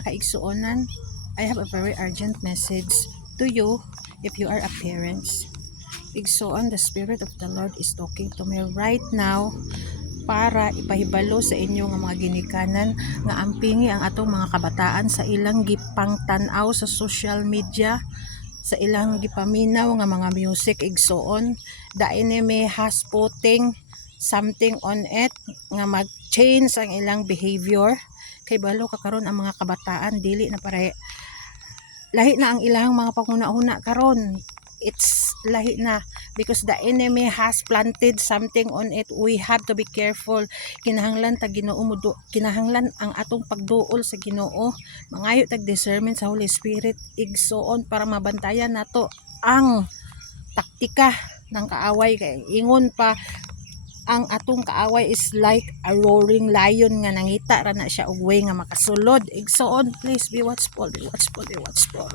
mga kaigsuonan, I have a very urgent message to you if you are a parents. Igsuon, the Spirit of the Lord is talking to me right now para ipahibalo sa inyo nga mga ginikanan nga ampingi ang atong mga kabataan sa ilang gipang tan-aw sa social media, sa ilang gipaminaw nga mga music. Igsuon, the enemy has putting something on it nga mag-change ang ilang behavior. Kay balo kakaron ang mga kabataan dili na pare lahi na ang ilang mga panguna-una karon. It's lahi na because the enemy has planted something on it. We have to be careful. Kinahanglan ta Ginoo mudo, kinahanglan ang atong pagduol sa Ginoo, mangayo tag discernment sa Holy Spirit. Igsuon para mabantayan nato ang taktika ng kaaway. Kay ingon pa ang atong kaaway is like a roaring lion nga nangita ra na siya og way nga makasulod. Igsuon, please be watchful, be watchful, be watchful.